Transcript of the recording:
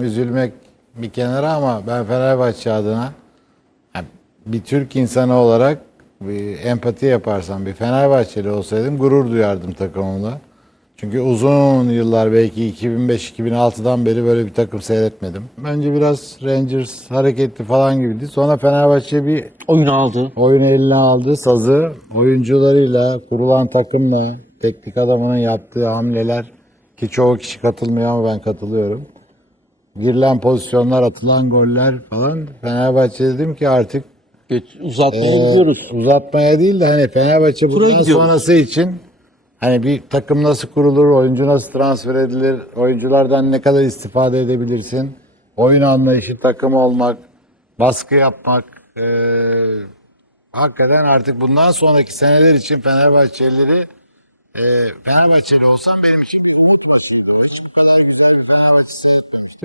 Üzülmek bir kenara ama ben Fenerbahçe adına yani bir Türk insanı olarak bir empati yaparsam bir Fenerbahçeli olsaydım gurur duyardım takımımla. Çünkü uzun yıllar belki 2005-2006'dan beri böyle bir takım seyretmedim. Önce biraz Rangers hareketli falan gibiydi. Sonra Fenerbahçe bir Oyunu aldı. oyun eline aldı. Sazı oyuncularıyla, kurulan takımla, teknik adamının yaptığı hamleler ki çoğu kişi katılmıyor ama ben katılıyorum. Girilen pozisyonlar, atılan goller falan. Fenerbahçe dedim ki artık Geç, uzatmaya ee, gidiyoruz. Uzatmaya değil de hani Fenerbahçe bundan gidiyoruz. sonrası için hani bir takım nasıl kurulur, oyuncu nasıl transfer edilir, oyunculardan ne kadar istifade edebilirsin, oyun anlayışı, takım olmak, baskı yapmak, ee, hakikaten artık bundan sonraki seneler için Fenerbahçelileri ee, Fenerbahçeli olsam benim için güzel bir. Hiç bu kadar güzel bir Fenerbahçe seyretmemiştim.